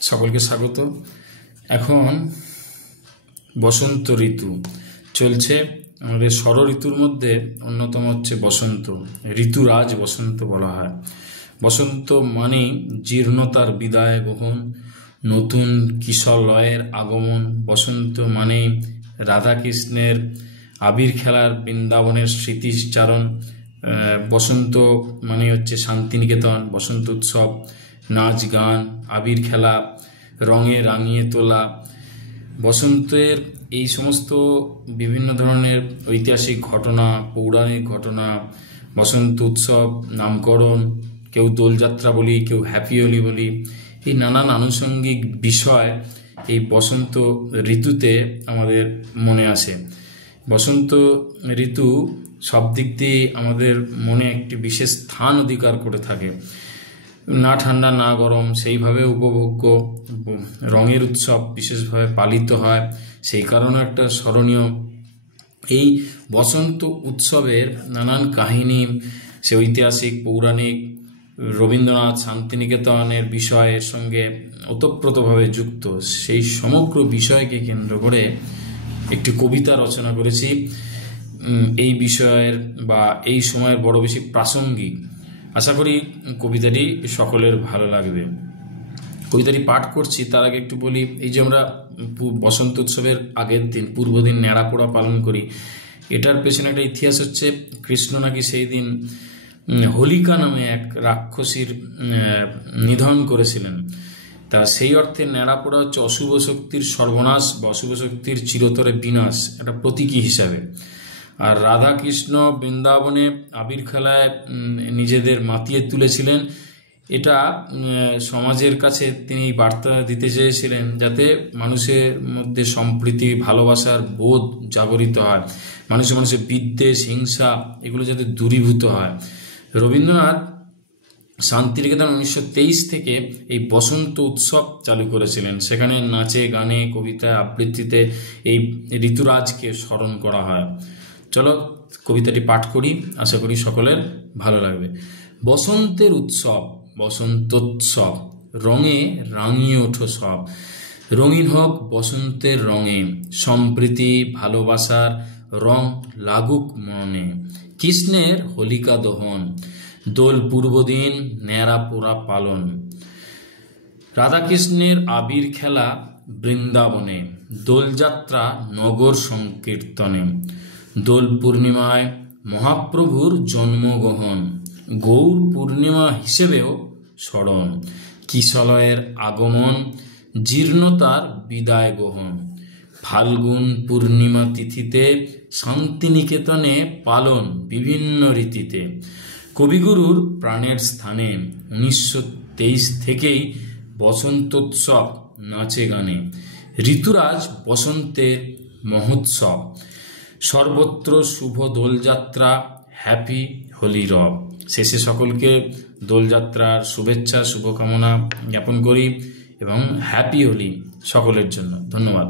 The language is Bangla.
সকলকে স্বাগত। এখন বসন্ত ঋতু চলছে। আমাদের ষড় ঋতুর মধ্যে অন্যতম হচ্ছে বসন্ত। ঋতুরাজ বসন্ত বলা হয়। বসন্ত মানে জীর্ণতার বিদায় গ্রহণ, নতুন কিশলয়ের আগমন। বসন্ত মানে রাধাকৃষ্ণের আবির খেলার বৃন্দাবনের স্মৃতিচারণ। বসন্ত মানে হচ্ছে শান্তিনিকেতন, বসন্ত উৎসব, নাচ গান, আবির খেলা, রঙে রাঙিয়ে তোলা। বসন্তের এই সমস্ত বিভিন্ন ধরনের ঐতিহাসিক ঘটনা, পৌরাণিক ঘটনা, বসন্ত উৎসব, নামকরণ, কেউ দোলযাত্রা বলি, কেউ হ্যাপি হোলি বলি, এই নানান আনুষঙ্গিক বিষয় এই বসন্ত ঋতুতে আমাদের মনে আসে। বসন্ত ঋতু সব দিক দিয়ে আমাদের মনে একটি বিশেষ স্থান অধিকার করে থাকে। না ঠান্ডা না গরম, সেইভাবে উপভোগ্য। রঙের উৎসব বিশেষভাবে পালিত হয়, সেই কারণে একটা স্মরণীয়। এই বসন্ত উৎসবের নানান কাহিনী, সে ঐতিহাসিক, পৌরাণিক, রবীন্দ্রনাথ শান্তিনিকেতনের বিষয়ের সঙ্গে ওতপ্রোতভাবে যুক্ত। সেই সমগ্র বিষয়কে কেন্দ্র করে একটি কবিতা রচনা করেছি। এই বিষয়ের বা এই সময়ের বড় বেশি প্রাসঙ্গিক। আশা করি কবিতাটি সকলের ভালো লাগবে। কবিতাটি পাঠ করছি তার আগে একটু বলি, এই যে আমরা বসন্ত উৎসবের আগের দিন, পূর্বদিন ন্যাড়াপোড়া পালন করি, এটার পেছনে একটা ইতিহাস হচ্ছে, কৃষ্ণ নাকি সেই দিন হোলিকা নামে এক রাক্ষসীর নিধন করেছিলেন। তা সেই অর্থে ন্যাড়াপোড়া হচ্ছে অশুভ শক্তির সর্বনাশ বা অশুভ শক্তির চিরতরে বিনাশ, একটা প্রতীকী হিসাবে। আর রাধাকৃষ্ণ বৃন্দাবনে আবির খেলায় নিজেদের মাতিয়ে তুলেছিলেন। এটা সমাজের কাছে তিনি বার্তা দিতে চেয়েছিলেন, যাতে মানুষের মধ্যে সম্প্রীতি, ভালোবাসার বোধ জাগরিত হয়, মানুষের বিদ্বেষ, হিংসা এগুলো যাতে দূরীভূত হয়। রবীন্দ্রনাথ শান্তিনিকেতন 1923 থেকে এই বসন্ত উৎসব চালু করেছিলেন। সেখানে নাচে, গানে, কবিতায়, আবৃত্তিতে এই ঋতুরাজকে স্মরণ করা হয়। চলো কবিতাটি পাঠ করি, আশা করি সকলের ভালো লাগবে। বসন্তের উৎসব, বসন্তোৎসব, রঙে রাঙিয়ে ওঠো সব। রঙিন হোক বসন্তের রঙে, সম্প্রীতি ভালোবাসার রং লাগুক মনে। কৃষ্ণের হোলিকা দহন, দোল পূর্বদিন ন্যাড়াপোড়া পালন। রাধাকৃষ্ণের আবির খেলা বৃন্দাবনে, দোলযাত্রা নগর সংকীর্তনে। দোল পূর্ণিমায় মহাপ্রভুর জন্মগ্রহণ, গৌর পূর্ণিমা হিসেবেও স্মরণ। কিশলয়ের আগমন, জীর্ণতার বিদায় গ্রহণ। ফাল্গুন পূর্ণিমা তিথিতে শান্তিনিকেতনে পালন বিভিন্ন রীতিতে। কবিগুরুর প্রাণের স্থানে 1923 থেকেই বসন্তোৎসব, নাচে গানে। ঋতুরাজ বসন্তের মহোৎসব, সর্বত্র শুভ দোলযাত্রা, হ্যাপি হোলি রব। শেষে সকলকে দোলযাত্রার শুভেচ্ছা, শুভকামনা জ্ঞাপন করি এবং হ্যাপি হোলি সকলের জন্য। ধন্যবাদ।